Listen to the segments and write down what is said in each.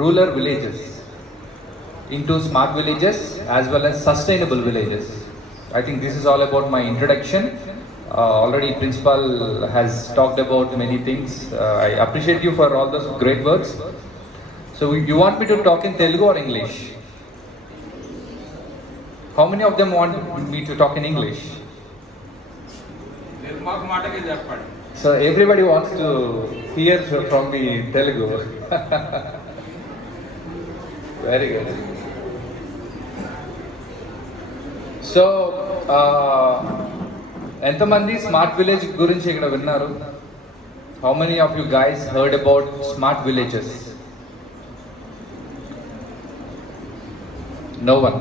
rural villages into smart villages as well as sustainable villages. I think this is all about my introduction. Already principal has talked about many things. I appreciate you for all those great words. So you want me to talk in Telugu or English? How many of them want me to talk in English? So everybody wants to hear from me Telugu. Very good. So ఎంతమంది smart village గురించి ఇక్కడ విన్నారు? How many of you guys heard about smart villages? No one.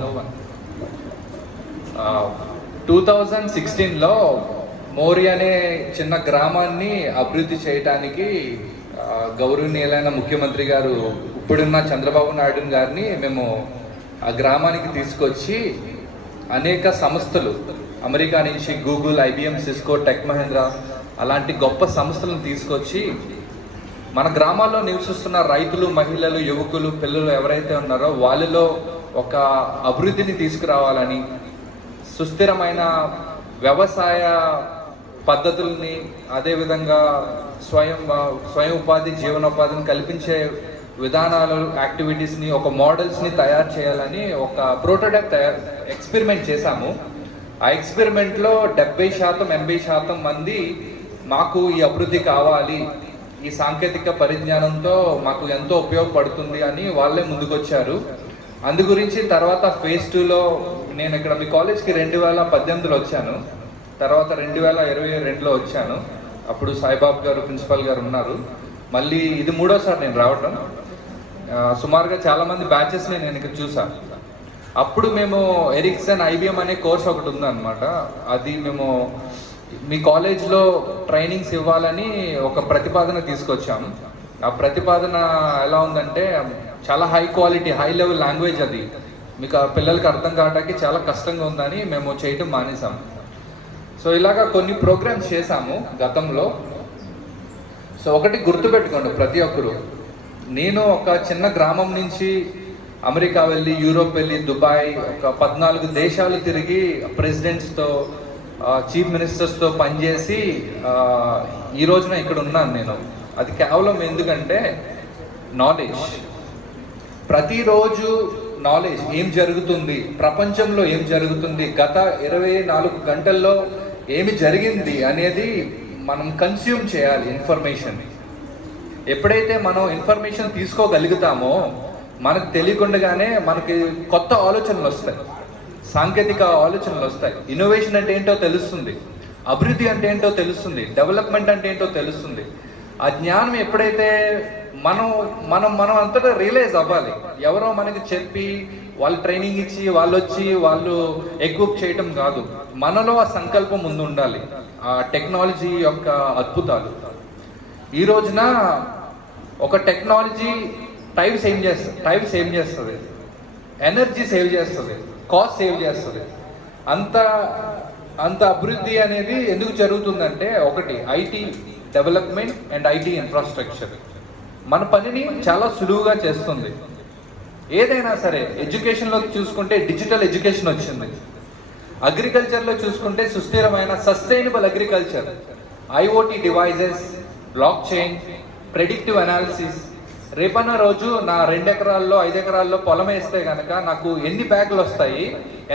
2016లో మోరి అనే చిన్న గ్రామాన్ని అభివృద్ధి చేయటానికి గౌరవనీయులైన ముఖ్యమంత్రి గారు ఇప్పుడున్న చంద్రబాబు నాయుడు గారిని మేము ఆ గ్రామానికి తీసుకొచ్చి అనేక సంస్థలు, అమెరికా నుంచి Google, IBM, Cisco, Tech Mahindra అలాంటి గొప్ప సంస్థలను తీసుకొచ్చి మన గ్రామాల్లో నివసిస్తున్న రైతులు, మహిళలు, యువకులు, పిల్లలు ఎవరైతే ఉన్నారో వాళ్ళలో ఒక అభివృద్ధిని తీసుకురావాలని, సుస్థిరమైన వ్యవసాయ పద్ధతుల్ని, అదేవిధంగా స్వయం ఉపాధి, జీవనోపాధిని కల్పించే విధానాలు, యాక్టివిటీస్ని, ఒక మోడల్స్ని తయారు చేయాలని ఒక ప్రోటోటైప్ ఎక్స్పెరిమెంట్ చేశాము. ఆ ఎక్స్పెరిమెంట్లో 70%, 80% మంది మాకు ఈ అభివృద్ధి కావాలి, ఈ సాంకేతిక పరిజ్ఞానంతో మాకు ఎంతో ఉపయోగపడుతుంది అని వాళ్ళే ముందుకొచ్చారు. అందు గురించి తర్వాత phase 2లో నేను ఇక్కడ మీ కాలేజ్కి 2018లో వచ్చాను, తర్వాత 2022లో వచ్చాను. అప్పుడు సాయిబాబు గారు ప్రిన్సిపల్ గారు ఉన్నారు. మళ్ళీ ఇది 3వసారి నేను రావటం. సుమారుగా చాలామంది బ్యాచెస్ని నేను ఇక్కడ చూసాను. అప్పుడు మేము ఎరిక్సన్, IBM అనే కోర్స్ ఒకటి ఉందన్నమాట. అది మేము మీ కాలేజ్లో ట్రైనింగ్స్ ఇవ్వాలని ఒక ప్రతిపాదన తీసుకొచ్చాము. ఆ ప్రతిపాదన ఎలా ఉందంటే చాలా high quality, high level language. అది మీకు ఆ పిల్లలకి అర్థం కావడానికి చాలా కష్టంగా ఉందని మేము చేయటం మానేసాము. సో ఇలాగా కొన్ని ప్రోగ్రామ్స్ చేశాము గతంలో. సో ఒకటి గుర్తుపెట్టుకోండి ప్రతి ఒక్కరు, నేను ఒక చిన్న గ్రామం నుంచి అమెరికా వెళ్ళి, యూరోప్ వెళ్ళి, దుబాయ్, ఒక 14 దేశాలు తిరిగి ప్రెసిడెంట్స్తో, చీఫ్ మినిస్టర్స్తో పనిచేసి ఈ రోజున ఇక్కడ ఉన్నాను నేను. అది కేవలం ఎందుకంటే నాలెడ్జ్. ప్రతిరోజు నాలెడ్జ్, ఏం జరుగుతుంది ప్రపంచంలో, ఏం జరుగుతుంది, గత 24 గంటల్లో ఏమి జరిగింది అనేది మనం కన్స్యూమ్ చేయాలి. ఇన్ఫర్మేషన్ ఎప్పుడైతే మనం ఇన్ఫర్మేషన్ తీసుకోగలుగుతామో మనకు తెలియకుండానే మనకి కొత్త ఆలోచనలు వస్తాయి, సాంకేతిక ఆలోచనలు వస్తాయి. ఇన్నోవేషన్ అంటే ఏంటో తెలుస్తుంది, అభివృద్ధి అంటే ఏంటో తెలుస్తుంది, డెవలప్మెంట్ అంటే ఏంటో తెలుస్తుంది. ఆ జ్ఞానం ఎప్పుడైతే మనం అంతటా రియలైజ్ అవ్వాలి. ఎవరో మనకి చెప్పి, వాళ్ళు ట్రైనింగ్ ఇచ్చి, వాళ్ళు ఎక్విప్ చేయటం కాదు. మనలో ఆ సంకల్పం ముందు ఉండాలి. ఆ టెక్నాలజీ యొక్క అద్భుతాలు ఈ రోజున ఒక టెక్నాలజీ టైం సేవ్ చేస్తుంది, ఎనర్జీ సేవ్ చేస్తుంది, కాస్ట్ సేవ్ చేస్తుంది. అంత అభివృద్ధి అనేది ఎందుకు జరుగుతుందంటే, ఒకటి IT development and IT infrastructure మన పనిని చాలా సులువుగా చేస్తుంది. ఏదైనా సరే, ఎడ్యుకేషన్లో చూసుకుంటే డిజిటల్ ఎడ్యుకేషన్ వచ్చింది. అగ్రికల్చర్లో చూసుకుంటే సుస్థిరమైన sustainable agriculture, IoT devices, blockchain, predictive analysis. రేపన్న రోజు నా 2 ఎకరాల్లో 5 ఎకరాల్లో పొలం వేస్తే కనుక నాకు ఎన్ని బ్యాగులు వస్తాయి,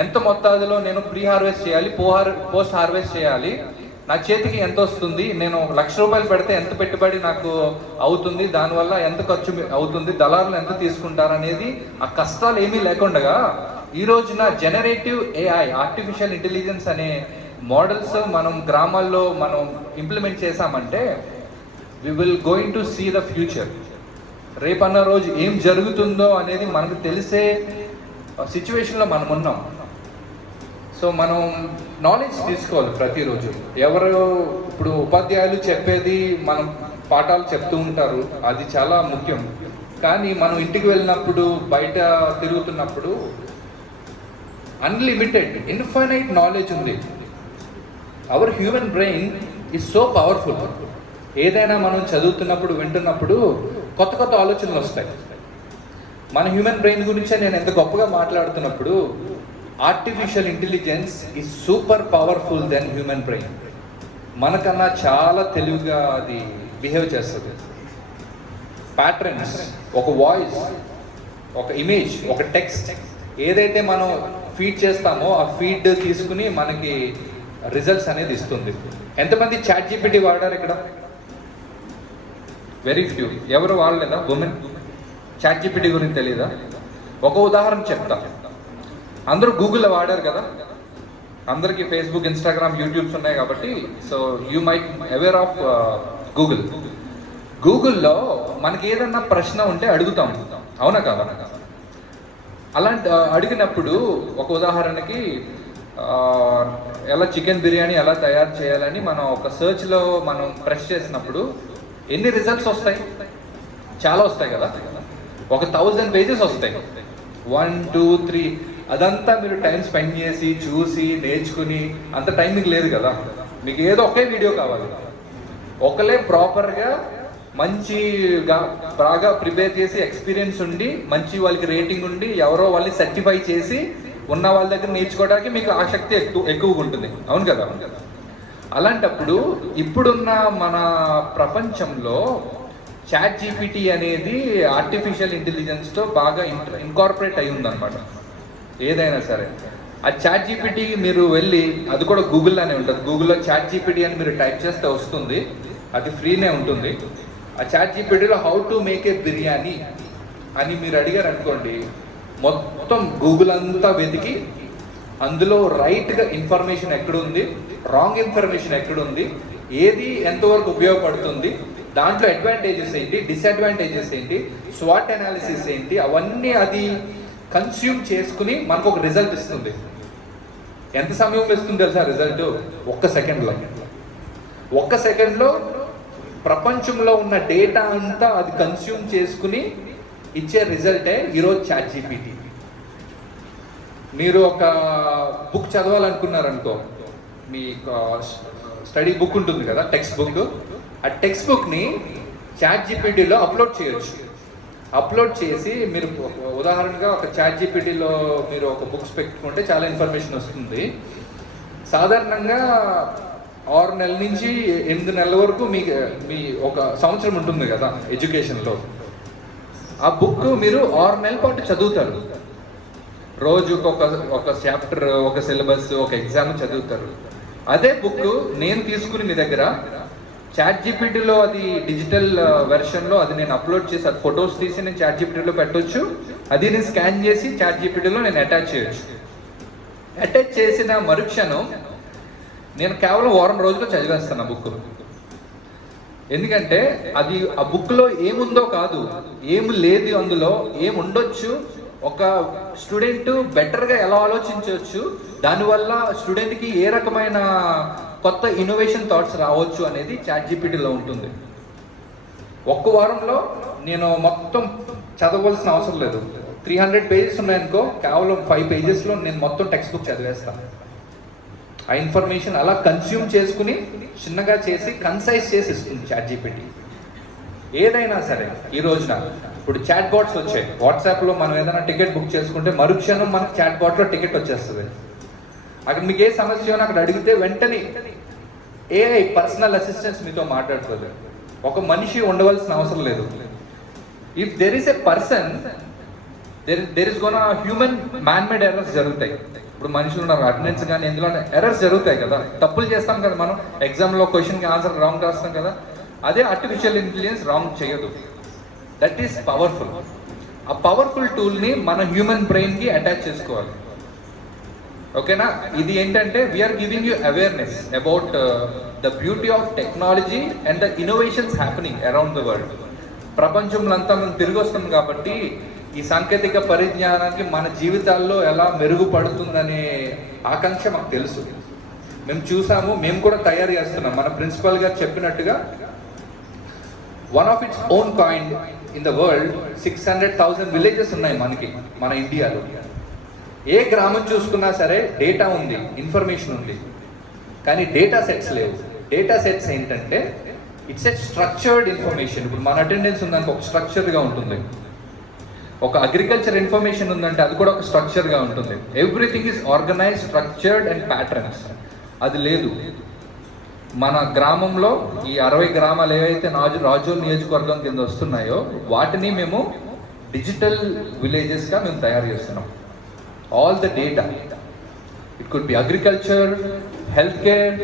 ఎంత మొత్తాదులో నేను ప్రీ హార్వెస్ట్ చేయాలి, పోస్ట్ హార్వెస్ట్ చేయాలి, నా చేతికి ఎంత వస్తుంది, నేను ₹1,00,000 పెడితే ఎంత పెట్టుబడి నాకు అవుతుంది, దానివల్ల ఎంత ఖర్చు అవుతుంది, దళారులు ఎంత తీసుకుంటారు అనేది ఆ కష్టాలు ఏమీ లేకుండా ఈ రోజున జనరేటివ్ AI, ఆర్టిఫిషియల్ ఇంటెలిజెన్స్ అనే మోడల్స్ మనం గ్రామాల్లో మనం ఇంప్లిమెంట్ చేసామంటే we will going to see the future. రేపన్న రోజు ఏం జరుగుతుందో అనేది మనకు తెలిసే సిచ్యువేషన్లో మనం ఉన్నాం. సో మనం నాలెడ్జ్ తీసుకోవాలి ప్రతిరోజు. ఇప్పుడు ఉపాధ్యాయులు చెప్పేది మనం పాఠాలు చెప్తూ ఉంటారు, అది చాలా ముఖ్యం. కానీ మనం ఇంటికి వెళ్ళినప్పుడు, బయట తిరుగుతున్నప్పుడు అన్లిమిటెడ్, ఇన్ఫైనైట్ నాలెడ్జ్ ఉంది. Our human brain is so powerful. ఏదైనా మనం చదువుతున్నప్పుడు, వింటున్నప్పుడు కొత్త కొత్త ఆలోచనలు వస్తాయి. మన హ్యూమన్ బ్రెయిన్ గురించే నేను ఎంత గొప్పగా మాట్లాడుతున్నప్పుడు artificial intelligence is super powerful then human brain. మనకన్నా చాలా తెలివిగా అది బిహేవ్ చేస్తుంది. ప్యాటర్న్స్, ఒక వాయిస్, ఒక ఇమేజ్, ఒక టెక్స్ట్ ఏదైతే మనం ఫీడ్ చేస్తామో ఆ ఫీడ్ తీసుకుని మనకి రిజల్ట్స్ అనేది ఇస్తుంది. ఎంతమంది చాట్ జీపీటీ వాడారు ఇక్కడ? Very few. ఎవరు వాడలేదా? ఉమెన్ చాట్ జీపీటీ గురించి తెలియదా? ఒక ఉదాహరణ చెప్తా. అందరూ గూగుల్లో వాడారు కదా, అందరికీ ఫేస్బుక్, ఇన్స్టాగ్రామ్, యూట్యూబ్స్ ఉన్నాయి కాబట్టి so you might aware of Google. గూగుల్లో మనకి ఏదన్నా ప్రశ్న ఉంటే అడుగుతాం, అవునా కాదా? అలాంటి అడిగినప్పుడు ఒక ఉదాహరణకి ఎలా చికెన్ బిర్యానీ ఎలా తయారు చేయాలని మనం ఒక సర్చ్లో మనం ప్రెస్ చేసినప్పుడు ఎన్ని రిజల్ట్స్ వస్తాయి? చాలా వస్తాయి కదా, ఒక 1000 పేజెస్ వస్తాయి. 1, 2, 3 అదంతా మీరు టైం స్పెండ్ చేసి చూసి నేర్చుకుని అంత టైం మీకు లేదు కదా. మీకు ఏదో ఒకే వీడియో కావాలి, ఒకలే ప్రాపర్గా మంచిగా బాగా ప్రిపేర్ చేసి ఎక్స్పీరియన్స్ ఉండి మంచి వాళ్ళకి రేటింగ్ ఉండి ఎవరో వాళ్ళని సర్టిఫై చేసి ఉన్న వాళ్ళ దగ్గర నేర్చుకోవడానికి మీకు ఆసక్తి ఎక్కువగా ఉంటుంది, అవును కదా? అలాంటప్పుడు ఇప్పుడున్న మన ప్రపంచంలో చాట్ జీపీటీ అనేది ఆర్టిఫిషియల్ ఇంటెలిజెన్స్తో బాగా ఇన్కార్పొరేట్ అయి ఉందన్నమాట. ఏదైనా సరే ఆ చాట్ జీపీటీ మీరు వెళ్ళి, అది కూడా గూగుల్లోనే ఉంటుంది, గూగుల్లో చాట్ జీపీటీ అని మీరు టైప్ చేస్తే వస్తుంది, అది ఫ్రీనే ఉంటుంది. ఆ చాట్ జీపీటీలో how to make a biryani అని మీరు అడిగారు అనుకోండి, మొత్తం గూగుల్ అంతా వెతికి అందులో రైట్గా ఇన్ఫర్మేషన్ ఎక్కడుంది, రాంగ్ ఇన్ఫర్మేషన్ ఎక్కడుంది, ఏది ఎంతవరకు ఉపయోగపడుతుంది, దాంట్లో అడ్వాంటేజెస్ ఏంటి, డిసడ్వాంటేజెస్ ఏంటి, స్వాట్ అనాలిసిస్ ఏంటి, అవన్నీ అది కన్స్యూమ్ చేసుకుని మనకు ఒక రిజల్ట్ ఇస్తుంది. ఎంత సమయంలో ఇస్తుంది తెలుసా రిజల్ట్? ఒక్క సెకండ్లో ప్రపంచంలో ఉన్న డేటా అంతా అది కన్స్యూమ్ చేసుకుని ఇచ్చే రిజల్టే ఈరోజు చాట్ జీపీటీ. మీరు ఒక బుక్ చదవాలనుకున్నారనుకో, మీ స్టడీ బుక్ ఉంటుంది కదా, టెక్స్ట్ బుక్, ఆ టెక్స్ట్ బుక్ని చాట్ జీపీటీలో అప్లోడ్ చేయొచ్చు. అప్లోడ్ చేసి మీరు ఉదాహరణగా ఒక చాట్ జీపీటీలో మీరు ఒక బుక్స్ పెట్టుకుంటే చాలా ఇన్ఫర్మేషన్ వస్తుంది. సాధారణంగా 6 నెలల నుంచి 8 నెలల వరకు మీ ఒక సంవత్సరం ఉంటుంది కదా ఎడ్యుకేషన్లో. ఆ బుక్ మీరు 6 నెలల పాటు చదువుతారు. రోజుకు ఒక చాప్టర్, ఒక సిలబస్, ఒక ఎగ్జామ్ చదువుతారు. అదే బుక్ నేను తీసుకుని మీ దగ్గర చాట్ జీపీటీలో, అది డిజిటల్ వెర్షన్లో అది నేను అప్లోడ్ చేసి, అది ఫొటోస్ తీసి నేను చాట్ జీపీటీలో పెట్టవచ్చు, అది నేను స్కాన్ చేసి చాట్ జీపీటీలో నేను అటాచ్ చేయొచ్చు. అటాచ్ చేసిన మరుక్షణం నేను కేవలం 1 వారం రోజుల్లో చదివేస్తాను ఆ బుక్. ఎందుకంటే అది ఆ బుక్లో ఏముందో కాదు, ఏమి లేదు, అందులో ఏముండొచ్చు, ఒక స్టూడెంట్ బెటర్గా ఎలా ఆలోచించవచ్చు, దానివల్ల స్టూడెంట్కి ఏ రకమైన కొత్త ఇన్నోవేషన్ థాట్స్ రావచ్చు అనేది చాట్ జీపీటీలో ఉంటుంది. 1 వారంలో నేను మొత్తం చదవవలసిన అవసరం లేదు. 300 పేజెస్ ఉన్నాయనుకో, కేవలం 5 పేజెస్లో నేను మొత్తం టెక్స్ట్ బుక్ చదివేస్తాను. ఆ ఇన్ఫర్మేషన్ అలా కన్స్యూమ్ చేసుకుని చిన్నగా చేసి కన్సైజ్ చేసి ఇస్తుంది చాట్ జీపీటీ. ఏదైనా సరే ఈ రోజున ఇప్పుడు చాట్ బాట్స్ వచ్చాయి. వాట్సాప్లో మనం ఏదైనా టికెట్ బుక్ చేసుకుంటే మరుక్షణం మనకు చాట్ బాట్లో టికెట్ వచ్చేస్తుంది. అక్కడ మీకు ఏ సమస్య అక్కడ అడిగితే వెంటనే ఏఐ పర్సనల్ అసిస్టెంట్స్ మీతో మాట్లాడుతుంది. ఒక మనిషి ఉండవలసిన అవసరం లేదు. If there is a person, there is gonna human man made errors జరుగుతాయి. ఇప్పుడు మనుషులు ఉన్నారు, అటెండెన్స్ కానీ ఎందులో ఎర్రర్స్ జరుగుతాయి కదా, తప్పులు చేస్తాం కదా మనం, ఎగ్జామ్లో క్వశ్చన్కి ఆన్సర్ రాంగ్ రాస్తాం కదా. అదే ఆర్టిఫిషియల్ ఇంటెలిజెన్స్ రాంగ్ చేయదు. That is powerful. ఆ పవర్ఫుల్ టూల్ని మన హ్యూమన్ బ్రెయిన్కి అటాచ్ చేసుకోవాలి. ఓకేనా? ఇది ఏంటంటే we are giving you awareness about the beauty of technology and the innovations happening around the world. ప్రపంచంలో అంతా మనం తిరిగి వస్తాం కాబట్టి ఈ సాంకేతిక పరిజ్ఞానానికి మన జీవితాల్లో ఎలా మెరుగుపడుతుందనే ఆకాంక్ష మాకు తెలుసు. మేము చూసాము, మేము కూడా తయారు చేస్తున్నాం. మన ప్రిన్సిపల్ గారు చెప్పినట్టుగా one of its own kind in the world 600,000 villages ఉన్నాయి మన ఇండియాలో. ఏ గ్రామం చూసుకున్నా సరే డేటా ఉంది, ఇన్ఫర్మేషన్ ఉంది, కానీ డేటా సెట్స్ లేవు. డేటా సెట్స్ ఏంటంటే ఇట్స్ ఎ స్ట్రక్చర్డ్ ఇన్ఫర్మేషన్. ఇప్పుడు మన అటెండెన్స్ ఉందానికి ఒక స్ట్రక్చర్డ్గా ఉంటుంది. ఒక అగ్రికల్చర్ ఇన్ఫర్మేషన్ ఉందంటే అది కూడా ఒక స్ట్రక్చర్గా ఉంటుంది. Everything is organise, structured and patterns. అది లేదు మన గ్రామంలో. ఈ 60 గ్రామాలు ఏవైతే రాజోల్ నియోజకవర్గం కింద వస్తున్నాయో వాటిని మేము డిజిటల్ విలేజెస్గా మేము తయారు చేస్తున్నాం. All the data, it could B agriculture, health care,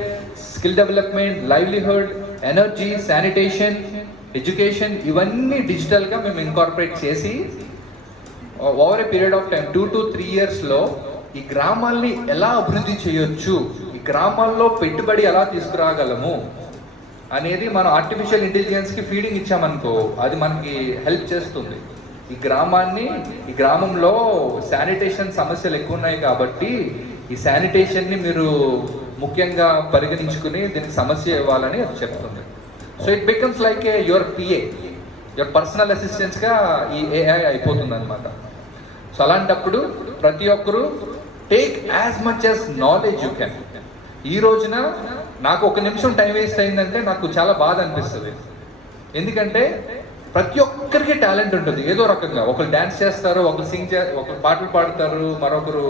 skill development, livelihood, energy, sanitation, education, ఇవన్నీ డిజిటల్గా మేము ఇన్కార్పొరేట్ చేసి over a period of time 2 to 3 yearsలో ఈ గ్రామాల్ని ఎలా అభివృద్ధి చేయొచ్చు, ఈ గ్రామాల్లో పెట్టుబడి ఎలా తీసుకురాగలము అనేది మనం ఆర్టిఫిషియల్ ఇంటెలిజెన్స్కి ఫీడింగ్ ఇచ్చామనుకో అది మనకి హెల్ప్ చేస్తుంది. ఈ గ్రామంలో శానిటేషన్ సమస్యలు ఎక్కువ ఉన్నాయి కాబట్టి ఈ శానిటేషన్ని మీరు ముఖ్యంగా పరిగణించుకుని దీనికి సమస్య ఇవ్వాలని అది చెప్తుంది. So it becomes like your PA, your personal అసిస్టెంట్స్గా ఈ ఏఐ అయిపోతుంది అనమాట. సో అలాంటప్పుడు ప్రతి ఒక్కరూ take as much as knowledge you can. ఈ రోజున నాకు 1 నిమిషం టైం వేస్ట్ అయిందంటే నాకు చాలా బాధ అనిపిస్తుంది. ఎందుకంటే ప్రతి ఒక్కరికి టాలెంట్ ఉంటుంది ఏదో రకంగా. ఒకరు డ్యాన్స్ చేస్తారు, ఒకరు ఒకరు పాటలు పాడతారు, మరొకరు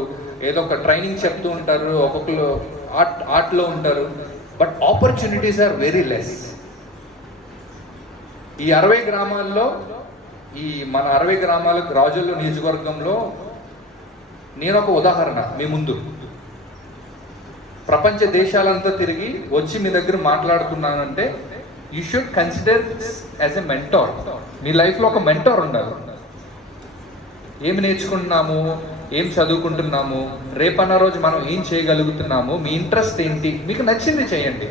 ఏదో ఒక ట్రైనింగ్ చెప్తూ ఉంటారు, ఒక్కొక్కరు ఆర్ట్లో ఉంటారు. But opportunities are very less. ఈ 60 గ్రామాల్లో మన 60 గ్రామాలకు రాజోలు నియోజకవర్గంలో నేను ఒక ఉదాహరణ మీ ముందు. ప్రపంచ దేశాలంతా తిరిగి వచ్చి మీ దగ్గర మాట్లాడుతున్నానంటే you should consider as a mentor. మీ లైఫ్లో ఒక మెంటార్ ఉండాలి. ఏమి నేర్చుకుంటున్నాము, ఏం చదువుకుంటున్నాము, రేపన్న రోజు మనం ఏం చేయగలుగుతున్నాము, మీ ఇంట్రెస్ట్ ఏంటి, మీకు నచ్చింది చేయండి.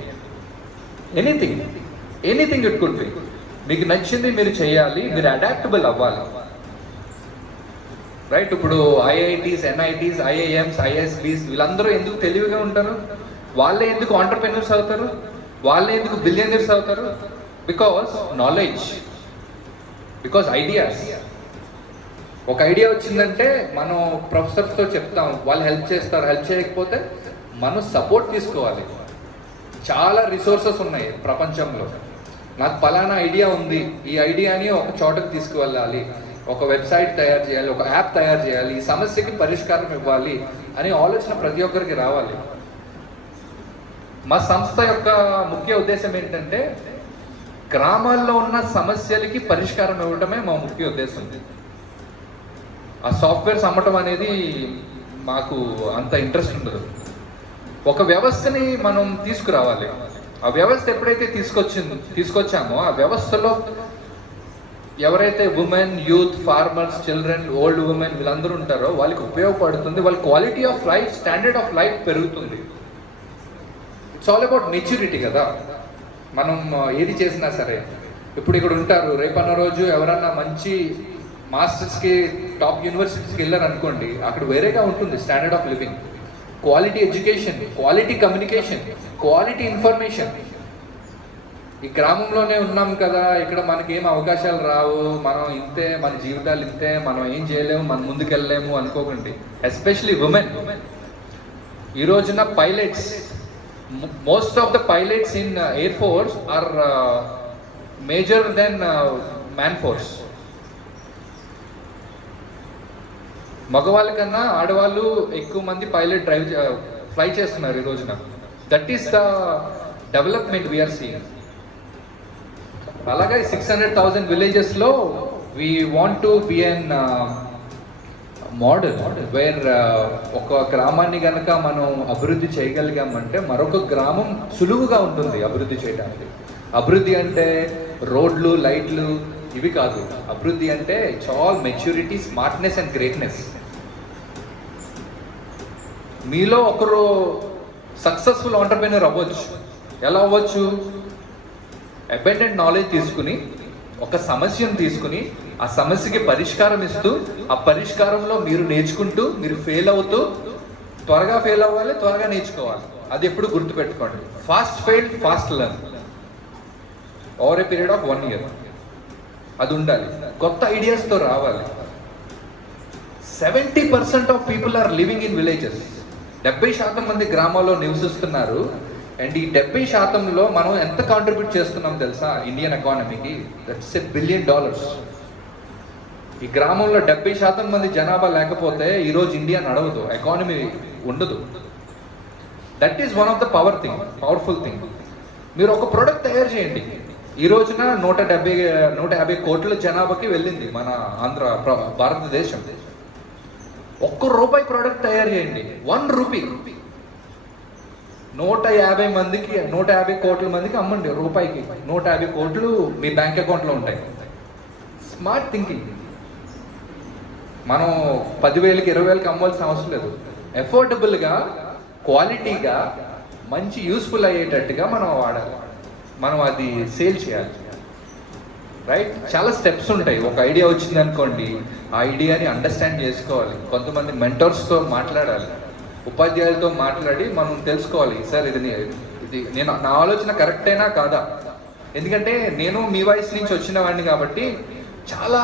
Anything it could B. మీకు నచ్చింది మీరు చేయాలి, మీరు అడాప్టబుల్ అవ్వాలి. రైట్? ఇప్పుడు ఐఐటీస్, ఎన్ఐటీస్, ఐఐఎంస్, ఐఎస్బీస్ వీళ్ళందరూ ఎందుకు తెలివిగా ఉంటారు? వాళ్ళే ఎందుకు ఆంటర్ప్రెన్యూర్స్ అవుతారు? వాళ్ళే ఎందుకు బిలియనీర్స్ అవుతారు? Because knowledge, because ideas. ఒక ఐడియా వచ్చిందంటే మనం ప్రొఫెసర్స్తో చెప్తాం, వాళ్ళు హెల్ప్ చేస్తారు. హెల్ప్ చేయకపోతే మనం సపోర్ట్ తీసుకోవాలి. చాలా రిసోర్సెస్ ఉన్నాయి ప్రపంచంలో. నాకు పలానా ఐడియా ఉంది, ఈ ఐడియాని ఒక చోటకు తీసుకువెళ్ళాలి, ఒక వెబ్సైట్ తయారు చేయాలి, ఒక యాప్ తయారు చేయాలి, ఈ సమస్యకి పరిష్కారం ఇవ్వాలి అనే ఆలోచన ప్రతి ఒక్కరికి రావాలి. మా సంస్థ యొక్క ముఖ్య ఉద్దేశం ఏంటంటే గ్రామాల్లో ఉన్న సమస్యలకి పరిష్కారం ఇవ్వటమే మా ముఖ్య ఉద్దేశం. ఆ సాఫ్ట్వేర్స్ అమ్మటం అనేది మాకు అంత ఇంట్రెస్ట్ ఉండదు. ఒక వ్యవస్థని మనం తీసుకురావాలి. ఆ వ్యవస్థ ఎప్పుడైతే తీసుకొచ్చామో ఆ వ్యవస్థలో ఎవరైతే women, youth, farmers, children, old women వీళ్ళందరూ ఉంటారో వాళ్ళకి ఉపయోగపడుతుంది. వాళ్ళ quality of life, standard of life పెరుగుతుంది. ఇట్స్ ఆల్ అబౌట్ మెచ్యూరిటీ కదా. మనం ఏది చేసినా సరే, ఇప్పుడు ఇక్కడ ఉంటారు, రేపన్న రోజు ఎవరన్నా మంచి మాస్టర్స్కి టాప్ యూనివర్సిటీస్కి వెళ్ళారు అనుకోండి, అక్కడ వేరేగా ఉంటుంది standard of living. Quality education, quality communication, quality information. ఈ గ్రామంలోనే ఉన్నాం కదా, ఇక్కడ మనకేం అవకాశాలు రావు, మనం ఇంతే, మన జీవితాలు ఇంతే, మనం ఏం చేయలేము, మనం ముందుకెళ్ళలేము అనుకోకండి. Especially women. ఈ రోజున pilots, most of the pilots in air force are major then man force. మగవాళ్ళ కన్నా ఆడవాళ్ళు ఎక్కువ మంది పైలట్ ఫ్లై చేస్తున్నారు ఈ రోజున. That is the development we are seeing. అలాగే 600,000 విలేజెస్లో we want to be an model where ఒక గ్రామాన్ని కనుక మనం అభివృద్ధి చేయగలిగామంటే మరొక గ్రామం సులువుగా ఉంటుంది అభివృద్ధి చేయడానికి. అభివృద్ధి అంటే రోడ్లు, లైట్లు ఇవి కాదు. అభివృద్ధి అంటే it's all maturity, smartness and greatness. మీలో ఒకరు సక్సెస్ఫుల్ ఆంటర్ప్రెన్యూర్ అవ్వచ్చు. ఎలా అవ్వచ్చు? అబెండెంట్ నాలెడ్జ్ తీసుకుని, ఒక సమస్యను తీసుకుని ఆ సమస్యకి పరిష్కారం ఇస్తూ, ఆ పరిష్కారంలో మీరు నేర్చుకుంటూ, మీరు ఫెయిల్ అవుతూ, త్వరగా ఫెయిల్ అవ్వాలి, త్వరగా నేర్చుకోవాలి. అది ఎప్పుడు గుర్తుపెట్టుకోండి. Fast fail, fast learn over a period of 1 year. అది ఉండాలి. కొత్త ఐడియాస్తో రావాలి. 70% of people are living in villages. 70% మంది గ్రామాల్లో నివసిస్తున్నారు. అండ్ ఈ 70%లో మనం ఎంత కాంట్రిబ్యూట్ చేస్తున్నాం తెలుసా ఇండియన్ ఎకానమీకి? That's $1 billion. ఈ గ్రామంలో 70% మంది జనాభా లేకపోతే ఈరోజు ఇండియా నడవదు, ఎకానమీ ఉండదు. That is one of the powerful thing. మీరు ఒక ప్రోడక్ట్ తయారు చేయండి. ఈ రోజున 150 కోట్ల జనాభాకి వెళ్ళింది మన భారతదేశం. ₹1 ప్రోడక్ట్ తయారు చేయండి, ₹1. 150 కోట్ల మందికి అమ్మండి రూపాయికి. 150 కోట్లు మీ బ్యాంక్ అకౌంట్లో ఉంటాయి. Smart thinking. మనం 10,000కి 20,000కి అమ్మాల్సిన అవసరం లేదు. ఎఫోర్డబుల్గా, క్వాలిటీగా, మంచి యూస్ఫుల్ అయ్యేటట్టుగా మనం వాడాలి. మనం అది సేల్ చేయాలి, రైట్? చాలా స్టెప్స్ ఉంటాయి. ఒక ఐడియా వచ్చింది అనుకోండి, ఆ ఐడియాని అండర్స్టాండ్ చేసుకోవాలి. కొంతమంది మెంటర్స్తో మాట్లాడాలి, ఉపాధ్యాయులతో మాట్లాడి మనం తెలుసుకోవాలి, సార్ ఇది నేను నా ఆలోచన కరెక్టేనా కాదా. ఎందుకంటే నేను మీ వయసు నుంచి వచ్చిన వాడిని కాబట్టి చాలా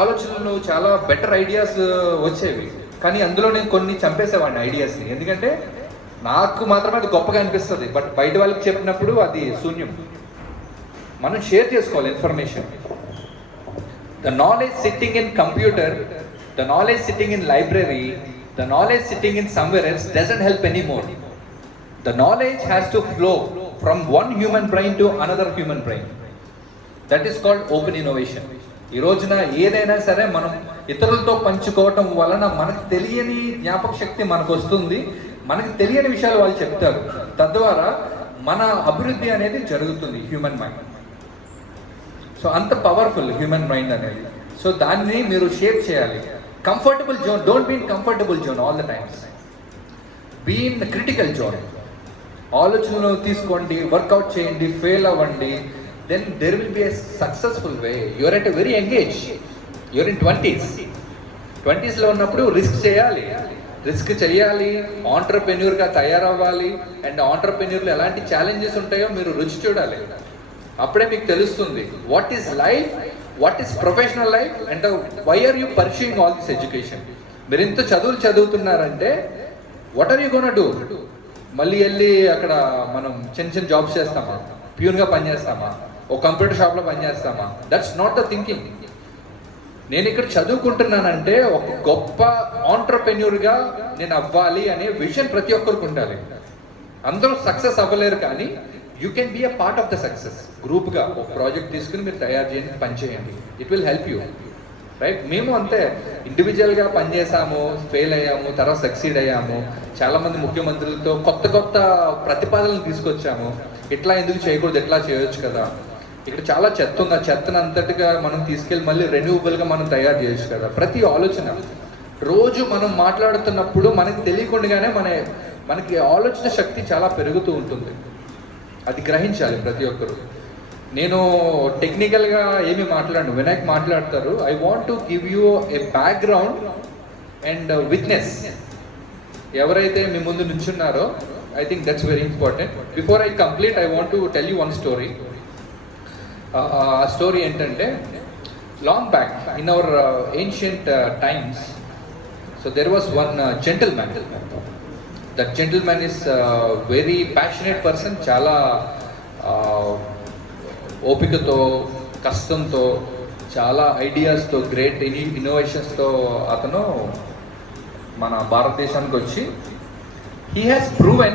ఆలోచనలు, చాలా బెటర్ ఐడియాస్ వచ్చేవి. కానీ అందులో నేను కొన్ని చంపేసేవాడిని ఐడియాస్ని. ఎందుకంటే నాకు మాత్రమే అది గొప్పగా అనిపిస్తుంది, బట్ బయట వాళ్ళకి చెప్పినప్పుడు అది శూన్యం. మనం షేర్ చేసుకోవాలి information. The knowledge sitting in computer, the knowledge sitting in library, the knowledge sitting in somewhere else doesn't help anymore. The knowledge has to flow from one human brain to another human brain. That is called open innovation. ఈ రోజున ఏదైనా సరే మనం ఇతరులతో పంచుకోవటం వలన మనకు తెలియని జ్ఞాపక శక్తి మనకు వస్తుంది, మనకి తెలియని విషయాలు వాళ్ళు చెప్తారు. తద్వారా మన అభివృద్ధి అనేది జరుగుతుంది హ్యూమన్ మైండ్. సో అంత పవర్ఫుల్ హ్యూమన్ మైండ్ అనేది. సో దాన్ని మీరు షేప్ చేయాలి. Comfortable zone, don't be in comfortable zone all the times, be in critical zone. ఆలోచనలు తీసుకోండి, వర్కౌట్ చేయండి, ఫెయిల్ అవ్వండి, then there will be a successful way. You are at a very young age, you are in 20s లో ఉన్నప్పుడు risk చేయాలి, ఆంటర్ప్రెన్యూర్గా తయారవ్వాలి. And ఆంటర్ప్రెన్యూర్లో ఎలాంటి challenges ఉంటాయో మీరు రుచి చూడాలి. అప్పుడే మీకు తెలుస్తుంది what is life, what is professional life, and why are you pursuing all this education. మీరు ఇంత చదువులు చదువుతున్నారంటే what are you gonna do? మళ్ళీ వెళ్ళి అక్కడ మనం చిన్న జాబ్స్ చేస్తామా, ప్యూన్గా పనిచేస్తామా, ఒక కంప్యూటర్ షాప్లో పనిచేస్తామా? That's not the thinking. నేను ఇక్కడ చదువుకుంటున్నానంటే ఒక గొప్ప ఆంటర్ప్రెన్యూర్గా నేను అవ్వాలి అనే విజన్ ప్రతి ఒక్కరికి ఉండాలి. అందరూ సక్సెస్ అవ్వలేరు, కానీ you can be a part of the success. గ్రూప్గా ఒక ప్రాజెక్ట్ తీసుకుని మీరు తయారు చేయండి, పనిచేయండి. It will help you, right? మేము అంతే ఇండివిజువల్గా పనిచేసాము, ఫెయిల్ అయ్యాము, తర్వాత సక్సీడ్ అయ్యాము. చాలామంది ముఖ్యమంత్రులతో కొత్త ప్రతిపాదనలు తీసుకొచ్చాము. ఇట్లా ఎందుకు చేయకూడదు, ఎట్లా చేయొచ్చు కదా, ఇక్కడ చాలా చెత్త ఉంది, ఆ చెత్తను అంతటిగా మనం తీసుకెళ్ళి మళ్ళీ రెన్యూవబుల్గా మనం తయారు చేయొచ్చు కదా. ప్రతి ఆలోచన రోజు మనం మాట్లాడుతున్నప్పుడు మనకి తెలియకుండానే మనకి ఆలోచన శక్తి చాలా పెరుగుతూ ఉంటుంది. అది గ్రహించాలి ప్రతి ఒక్కరు. నేను టెక్నికల్గా ఏమి మాట్లాడను, వినాయక్ మాట్లాడతారు. I want to give you A background and witness. ఎవరైతే మీ ముందు నుంచున్నారో, I think that's very important. Before I complete, I want to tell you one story. A story entante long back in our ancient times, so there was one gentleman. That gentleman is a very passionate person. Chala opikato, kastamto, chala ideas to, great innovations to atano mana bharatadeshaniki vachi he has proven.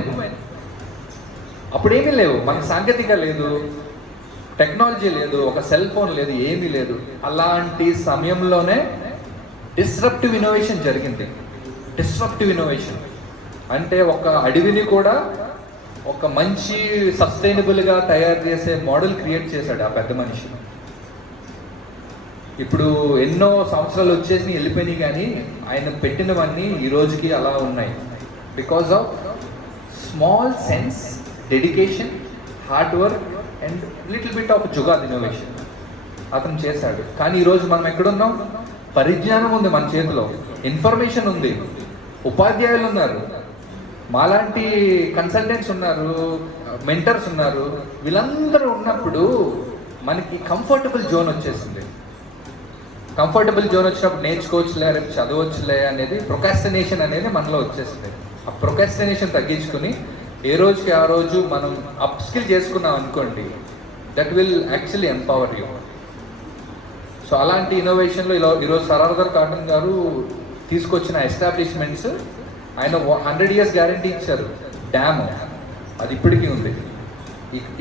అప్పుడేమీ లేవు, మనకు సాంకేతిక లేదు, technology లేదు, ఒక cell phone లేదు, ఏమీ లేదు. అలాంటి సమయంలోనే డిస్రప్టివ్ ఇన్నోవేషన్ జరిగింది. డిస్రప్టివ్ ఇన్నోవేషన్ అంటే ఒక అడవిని కూడా ఒక మంచి సస్టైనబుల్గా తయారు చేసే మోడల్ క్రియేట్ చేశాడు ఆ పెద్ద మనిషి. ఇప్పుడు ఎన్నో సంవత్సరాలు వచ్చేసి వెళ్ళిపోయినాయి, కానీ ఆయన పెట్టినవన్నీ ఈ రోజుకి అలా ఉన్నాయి. Because of small sense, dedication, hard work and little bit of jugaad innovation అతను చేశాడు. కానీ ఈరోజు మనం ఎక్కడున్నాం? పరిజ్ఞానం ఉంది మన చేతిలో, ఇన్ఫర్మేషన్ ఉంది, ఉపాధ్యాయులు ఉన్నారు, మాలాంటి కన్సల్టెంట్స్ ఉన్నారు, మెంటర్స్ ఉన్నారు. వీళ్ళందరూ ఉన్నప్పుడు మనకి కంఫర్టబుల్ జోన్ వచ్చేసింది. కంఫర్టబుల్ జోన్ వచ్చినప్పుడు నేర్చుకోవచ్చులే, రేపు చదవచ్చులే అనేది ప్రొకాస్టినేషన్ అనేది మనలో వచ్చేస్తుంది. ఆ ప్రొకాస్టినేషన్ తగ్గించుకుని ఏ రోజుకి ఆ రోజు మనం అప్ స్కిల్ చేసుకున్నాం అనుకోండి, that will actually empower you. So so అలాంటి ఇన్నోవేషన్లో ఈరోజు సరార్దర్ కాటన్ గారు తీసుకొచ్చిన ఎస్టాబ్లిష్మెంట్స్ ఆయన 100 years గ్యారంటీ ఇచ్చారు. డ్యామ్ అది ఇప్పటికీ ఉంది.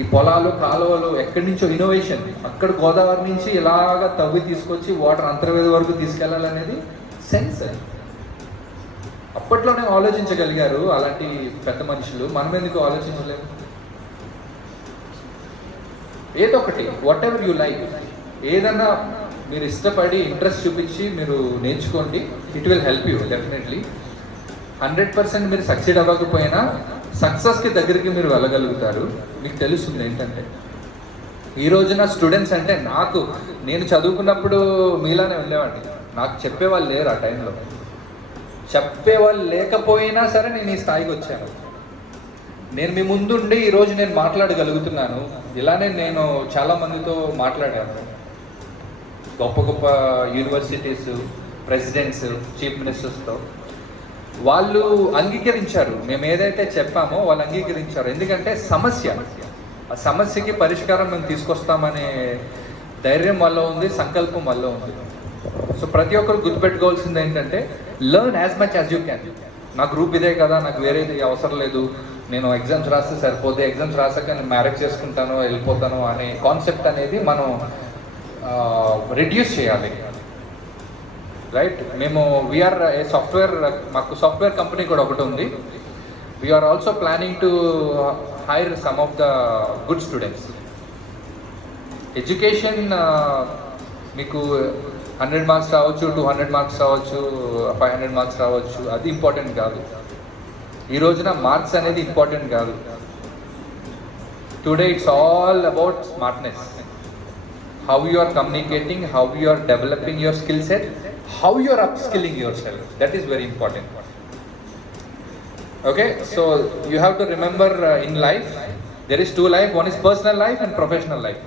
ఈ పొలాలు కాలువలు ఎక్కడి నుంచో ఇన్నోవేషన్, అక్కడ గోదావరి నుంచి ఇలాగా తవ్వి తీసుకొచ్చి వాటర్ అంతర్వేది వరకు తీసుకెళ్లాలనేది సెన్స్. అప్పట్లోనే ఆలోచించగలిగారు అలాంటి పెద్ద మనుషులు, మనం ఎందుకు ఆలోచించలేము? ఏదో ఒకటి వాట్ ఎవర్ యూ లైక్, ఏదన్నా మీరు ఇష్టపడి ఇంట్రెస్ట్ చూపించి మీరు నేర్చుకోండి. It will help you definitely. 100% మీరు సక్సీడ్ అవ్వకపోయినా సక్సెస్కి దగ్గరికి మీరు వెళ్ళగలుగుతారు. మీకు తెలుస్తుంది ఏంటంటే ఈ రోజున స్టూడెంట్స్ అంటే నేను చదువుకున్నప్పుడు మీలానే వెళ్ళేవాడిని. నాకు చెప్పేవాళ్ళు లేరు ఆ టైంలో. చెప్పేవాళ్ళు లేకపోయినా సరే నేను ఈ స్థాయికి వచ్చాను. నేను మీ ముందుండి ఈరోజు నేను మాట్లాడగలుగుతున్నాను. ఇలానే నేను చాలామందితో మాట్లాడాను, గొప్ప గొప్ప యూనివర్సిటీస్ ప్రెసిడెంట్స్, చీఫ్ మినిస్టర్స్తో. వాళ్ళు అంగీకరించారు, మేము ఏదైతే చెప్పామో వాళ్ళు అంగీకరించారు. ఎందుకంటే ఆ సమస్యకి పరిష్కారం మేము తీసుకొస్తామనే ధైర్యం వల్ల ఉంది, సంకల్పం వల్ల ఉంది. సో ప్రతి ఒక్కరు గుర్తుపెట్టుకోవాల్సింది ఏంటంటే learn as much as you can. నా గ్రూప్ ఇదే కదా, నాకు వేరేది అవసరం లేదు, నేను ఎగ్జామ్స్ రాస్తే సరిపోతే, ఎగ్జామ్స్ రాసాక నేను మ్యారేజ్ చేసుకుంటాను వెళ్ళిపోతాను అనే కాన్సెప్ట్ అనేది మనం రిడ్యూస్ చేయాలి. రైట్? మేము వీఆర్ ఏ సాఫ్ట్వేర్, మాకు సాఫ్ట్వేర్ కంపెనీ కూడా ఒకటి ఉంది. We are also planning to hire some of the good students. Education మీకు 100 marks రావచ్చు, 200 marks రావచ్చు, 500 marks రావచ్చు, అది ఇంపార్టెంట్ కాదు. ఈ రోజున మార్క్స్ అనేది ఇంపార్టెంట్ కాదు. Today it's all about smartness. How you are communicating, how you are developing your skill set, how you are upskilling yourself, that is very important. Okay, so you have to remember in life there is two life, one is personal life and professional life.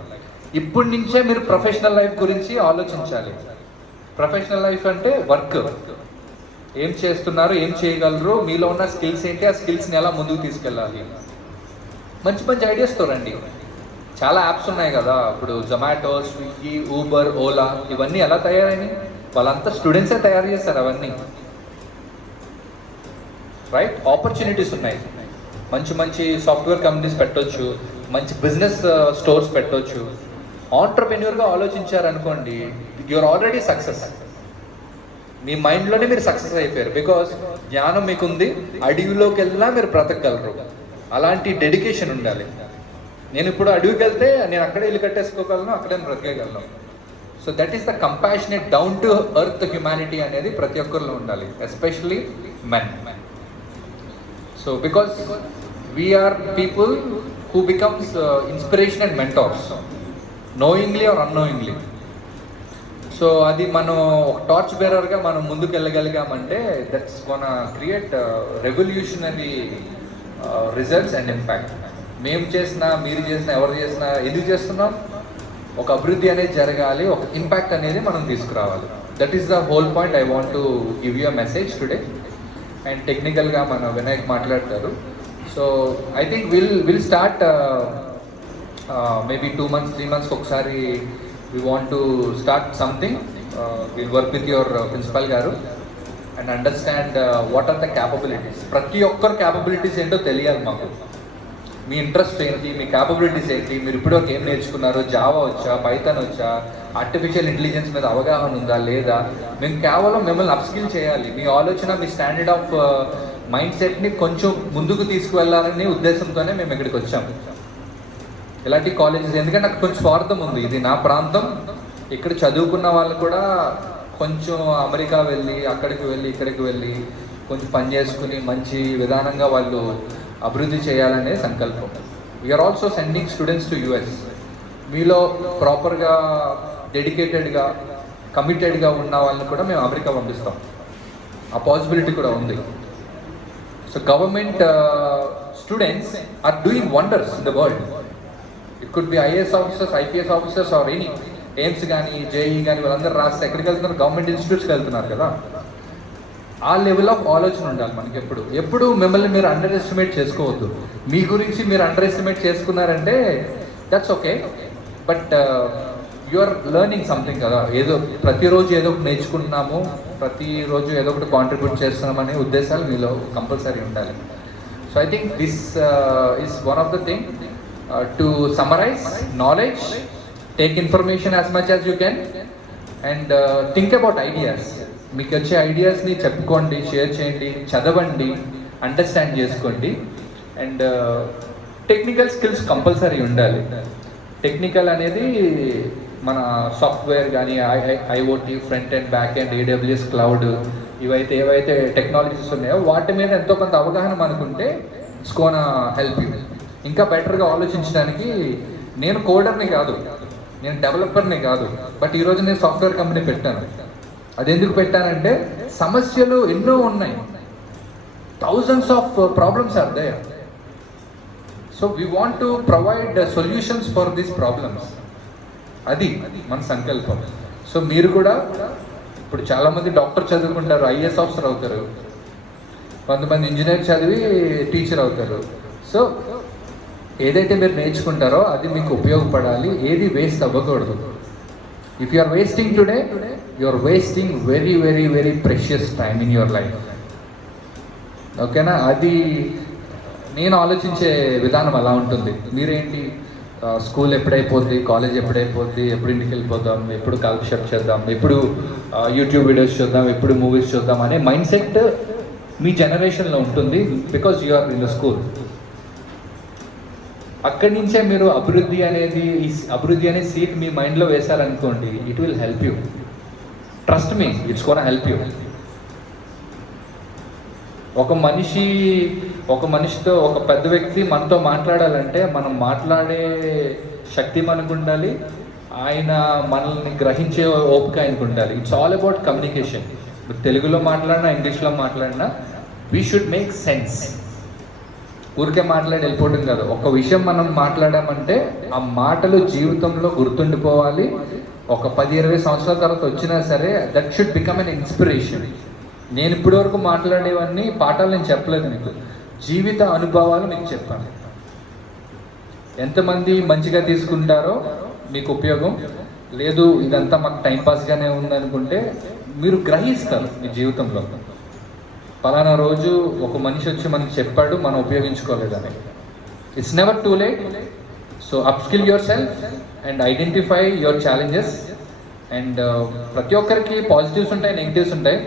ఇప్పటి నుంచే మీరు professional life గురించి ఆలోచించాలి. Professional life అంటే work, ఏం చేస్తున్నారు, ఏం చేయగలరు, మీలో ఉన్న స్కిల్స్ ఏంటి, ఆ స్కిల్స్ని ఎలా ముందుకు తీసుకెళ్ళాలి. మంచి మంచి ఐడియాస్తో రండి. చాలా యాప్స్ ఉన్నాయి కదా ఇప్పుడు, జొమాటో, స్విగ్గీ, ఊబర్, ఓలా, ఇవన్నీ ఎలా తయారైనాయి? వాళ్ళంతా స్టూడెంట్సే తయారు చేస్తారు అవన్నీ. రైట్? ఆపర్చునిటీస్ ఉన్నాయి. మంచి మంచి సాఫ్ట్వేర్ కంపెనీస్ పెట్టవచ్చు, మంచి బిజినెస్ స్టోర్స్ పెట్టవచ్చు. ఆంటర్ప్రెన్యూర్గా ఆలోచించారనుకోండి, యూఆర్ ఆల్రెడీ సక్సెస్. మీ మైండ్లోనే మీరు సక్సెస్ అయిపోయారు. బికాస్ జ్ఞానం మీకుంది, అడవిలోకి వెళ్ళినా మీరు బ్రతకగలరు. అలాంటి డెడికేషన్ ఉండాలి. నేను ఇప్పుడు అడవికి వెళ్తే నేను అక్కడే ఇల్లు కట్టేసుకోగలను, అక్కడే బ్రతకగలను. So that is the compassionate down to earth humanity అనేది ప్రతి ఒక్కరిలో ఉండాలి, especially men. So because we are people who becomes inspiration and mentors, knowingly or unknowingly. So అది మనం ఒక టార్చ్ బేరర్గా మనం ముందుకు వెళ్ళగలిగామంటే that's gonna create revolutionary results and impact. మేము చేసినా, మీరు చేసినా, ఎవరు చేసినా, ఎందుకు చేస్తున్నాం? ఒక అభివృద్ధి అనేది జరగాలి, ఒక ఇంపాక్ట్ అనేది మనం తీసుకురావాలి. That is the whole point. I want to give you a message today. And టెక్నికల్గా మన వినాయక్ మాట్లాడతారు. So I think will start maybe 2 months 3 months ఒకసారి we want to start something. Will work with your principal గారు and understand what are the capabilities. ప్రతి ఒక్కరు capabilities ఏంటో తెలియాలి మాకు. మీ ఇంట్రెస్ట్ ఏంటి, మీ క్యాపబిలిటీస్ ఏంటి, మీరు ఇప్పటివరకు ఏం నేర్చుకున్నారు, జావా వచ్చా, పైథాన్ వచ్చా, ఆర్టిఫిషియల్ ఇంటెలిజెన్స్ మీద అవగాహన ఉందా లేదా. మేము కేవలం మిమ్మల్ని అప్స్కిల్ చేయాలి. మీ ఆలోచన, మీ స్టాండర్డ్ ఆఫ్ మైండ్ సెట్ని కొంచెం ముందుకు తీసుకువెళ్ళాలనే ఉద్దేశంతోనే మేము ఇక్కడికి వచ్చాము. ఇలాంటి కాలేజెస్, ఎందుకంటే నాకు కొంచెం స్వార్థం ఉంది. ఇది నా ప్రాంతం. ఇక్కడ చదువుకున్న వాళ్ళు కూడా కొంచెం అమెరికా వెళ్ళి, అక్కడికి వెళ్ళి, ఇక్కడికి వెళ్ళి కొంచెం పని చేసుకుని మంచి విధానంగా వాళ్ళు అభివృద్ధి చేయాలనే సంకల్పం. We are also sending students to US. మీలో ప్రాపర్గా డెడికేటెడ్గా కమిటెడ్గా ఉన్న వాళ్ళని కూడా మేము అమెరికా పంపిస్తాం. ఆ పాసిబిలిటీ కూడా ఉంది. So government students are doing wonders in the world. It could be IAS officers, IPS officers or any. AIIMS కానీ, జేఈ కానీ వాళ్ళందరూ రాస్తే ఎక్కడికి వెళ్తున్నారు? గవర్నమెంట్ ఇన్స్టిట్యూట్స్కి వెళ్తున్నారు కదా. ఆ లెవెల్ ఆఫ్ ఆలోచన ఉండాలి మనకి. ఎప్పుడు మిమ్మల్ని మీరు అండర్ ఎస్టిమేట్ చేసుకోవద్దు. మీ గురించి మీరు అండర్ ఎస్టిమేట్ చేసుకున్నారంటే that's okay, but you are learning something కదా, ఏదో ప్రతిరోజు ఏదో ఒకటి నేర్చుకుంటున్నాము, ప్రతిరోజు ఏదో ఒకటి కాంట్రిబ్యూట్ చేస్తున్నామనే ఉద్దేశాలు మీలో కంపల్సరీ ఉండాలి. So I think this is one of the thing to summarise knowledge, take information as much as you can and think about ideas. మీకు వచ్చే ఐడియాస్ని చెప్పుకోండి, షేర్ చేయండి, చదవండి, అండర్స్టాండ్ చేసుకోండి. అండ్ టెక్నికల్ స్కిల్స్ కంపల్సరీ ఉండాలి. టెక్నికల్ అనేది మన సాఫ్ట్వేర్ కానీ IoT, front and back and AWS, cloud, ఏవైతే టెక్నాలజీస్ ఉన్నాయో వాటి మీద ఎంతో కొంత అవగాహన మనకుంటే ఇట్స్ గోనా హెల్ప్ యూ. ఇంకా బెటర్గా ఆలోచించడానికి నేను కోడర్ని కాదు, నేను డెవలపర్ని కాదు, బట్ ఈరోజు నేను సాఫ్ట్వేర్ కంపెనీ పెట్టాను. అది ఎందుకు పెట్టానంటే సమస్యలు ఎన్నో ఉన్నాయి, thousands of problems are there. So we want to provide solutions for these problems. అది మన సంకల్పం. సో మీరు కూడా ఇప్పుడు చాలామంది డాక్టర్ చదువుకుంటారు, ఐఏఎస్ ఆఫీసర్ అవుతారు, కొంతమంది ఇంజనీర్ చదివి టీచర్ అవుతారు. సో ఏదైతే మీరు నేర్చుకుంటారో అది మీకు ఉపయోగపడాలి, ఏది వేస్ట్ అవ్వకూడదు. If you are wasting today, you are wasting very very very precious time in your life. ఓకేనా? అది నేను ఆలోచించే విధానం అలా ఉంటుంది. మీరేంటి, స్కూల్ ఎప్పుడైపోద్ది, కాలేజ్ ఎప్పుడైపోద్ది, ఎప్పుడు ఇంటికి వెళ్ళిపోదాం, ఎప్పుడు కాలక్షేప్ చేద్దాం, ఎప్పుడు యూట్యూబ్ వీడియోస్ చూద్దాం, ఎప్పుడు మూవీస్ చూద్దాం అనే మైండ్ సెట్ మీ జనరేషన్లో ఉంటుంది. Because you are in the school. అక్కడి నుంచే మీరు అభివృద్ధి అనే సీట్ మీ మైండ్లో వేశారనుకోండి, it will help you. Trust me, it's gonna help you. ఒక మనిషితో, ఒక పెద్ద వ్యక్తి మనతో మాట్లాడాలంటే మనం మాట్లాడే శక్తి మనకు ఉండాలి, ఆయన మనల్ని గ్రహించే ఓపిక ఆయనకు ఉండాలి. It's all about communication. తెలుగులో మాట్లాడినా, ఇంగ్లీష్లో మాట్లాడినా వీ షుడ్ మేక్ సెన్స్. ఊరికే మాట్లాడి వెళ్ళిపోవడం కాదు. ఒక విషయం మనం మాట్లాడామంటే ఆ మాటలు జీవితంలో గుర్తుండిపోవాలి. ఒక 10-20 సంవత్సరాల తర్వాత వచ్చినా సరే that should become an inspiration. నేను ఇప్పటి వరకు మాట్లాడేవన్నీ పాఠాలు నేను చెప్పలేదు, మీకు జీవిత అనుభవాలు మీకు చెప్పాను. ఎంతమంది మంచిగా తీసుకుంటారో మీకు ఉపయోగం లేదు, ఇదంతా మాకు టైంపాస్గానే ఉందనుకుంటే మీరు గ్రహిస్తారు మీ జీవితంలో. పలానా రోజు ఒక మనిషి వచ్చి మనకి చెప్పాడు, మనం ఉపయోగించుకోలేదని. It's never too late. So upskill yourself and identify your challenges. And ప్రతి ఒక్కరికి పాజిటివ్స్ ఉంటాయి, నెగిటివ్స్ ఉంటాయి.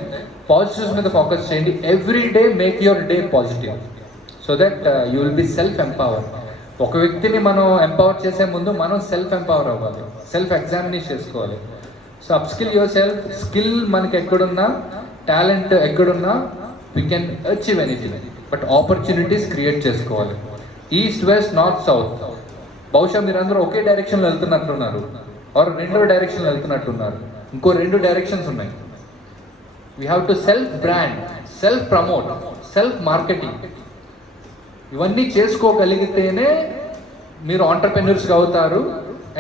పాజిటివ్స్ మీద ఫోకస్ చేయండి. Every day make your day positive so that you will be self empower. ఒక వ్యక్తిని మనం ఎంపవర్ చేసే ముందు మనం సెల్ఫ్ ఎంపవర్ అవ్వాలి, సెల్ఫ్ ఎగ్జామినేషన్ చేసుకోవాలి. So upskill yourself. Skill మనకి ఎక్కడున్నా, టాలెంట్ ఎక్కడున్నా we can achieve anything. But opportunities create చేసుకోవాలి. East, west, north, south. బహుశా మీరందరూ ఒకే డైరెక్షన్లో వెళ్తున్నట్లున్నారు, ఆర్ 2వ డైరెక్షన్లో వెళ్తున్నట్టున్నారు. ఇంకో 2 డైరెక్షన్స్ ఉన్నాయి. We have to self brand, self promote, self marketing. ఇవన్నీ చేసుకోగలిగితేనే మీరు ఆంటర్ప్రెన్యూర్స్గా అవుతారు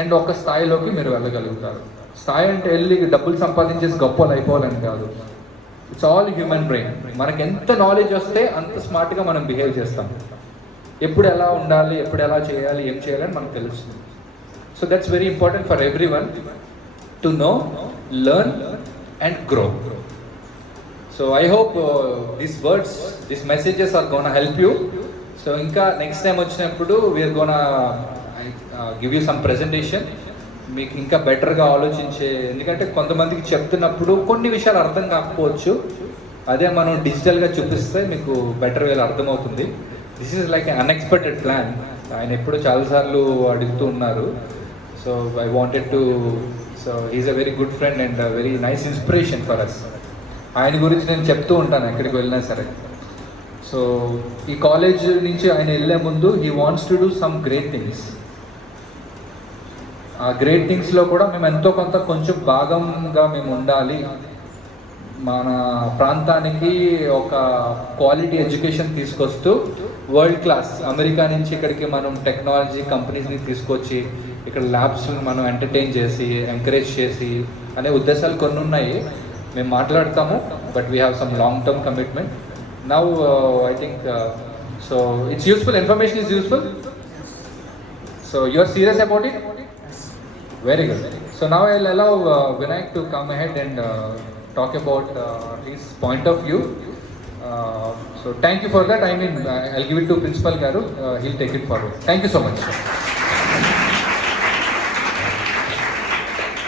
అండ్ ఒక స్థాయిలోకి మీరు వెళ్ళగలుగుతారు. స్థాయి అంటే వెళ్ళి డబ్బులు సంపాదించేసి గొప్పలు అయిపోవాలని కాదు. It's all human brain. మనకి ఎంత నాలెడ్జ్ వస్తే అంత స్మార్ట్గా మనం బిహేవ్ చేస్తాం. ఎప్పుడు ఎలా ఉండాలి, ఎప్పుడు ఎలా చేయాలి, ఏం చేయాలని మనకు తెలుస్తుంది. So that's very important for every one to know, learn and grow. So I hope these words, these messages are gonna help you. So ఇంకా నెక్స్ట్ టైం వచ్చినప్పుడు we are gonna give you some presentation. మీకు ఇంకా బెటర్గా ఆలోచించే, ఎందుకంటే కొంతమందికి చెప్తున్నప్పుడు కొన్ని విషయాలు అర్థం కాకపోవచ్చు. అదే మనం డిజిటల్గా చూపిస్తే మీకు బెటర్ వేలో అర్థమవుతుంది. This is like unexpected plan. ఆయన ఎప్పుడు చాలాసార్లు అడుగుతూ ఉన్నారు. So I wanted to, so is a very good friend and very nice inspiration for us. ఆయన గురించి నేను చెప్తూ ఉంటాను ఎక్కడికి వెళ్ళినా సరే. సో ఈ కాలేజ్ నుంచి ఆయన వెళ్ళే ముందు he wants to do some great things. ఆ గ్రేట్ థింగ్స్లో కూడా మేము ఎంతో కొంత కొంచెం భాగంగా మేము ఉండాలి. మన ప్రాంతానికి ఒక క్వాలిటీ ఎడ్యుకేషన్ తీసుకొస్తూ వరల్డ్ క్లాస్, అమెరికా నుంచి ఇక్కడికి మనం టెక్నాలజీ కంపెనీస్ని తీసుకొచ్చి ఇక్కడ ల్యాబ్స్ని మనం ఎంటర్టైన్ చేసి, ఎంకరేజ్ చేసి అనే ఉద్దేశాలు కొన్ని ఉన్నాయి. మేము మాట్లాడతాము, but we have some long term commitment. Now I think so it's useful, information is useful. So you are serious about it? Very good. So now I'll allow Vinayak to come ahead and talk about his point of view. So thank you for that. I mean, I'll give it to Principal Garu. He'll take it forward. Thank you so much.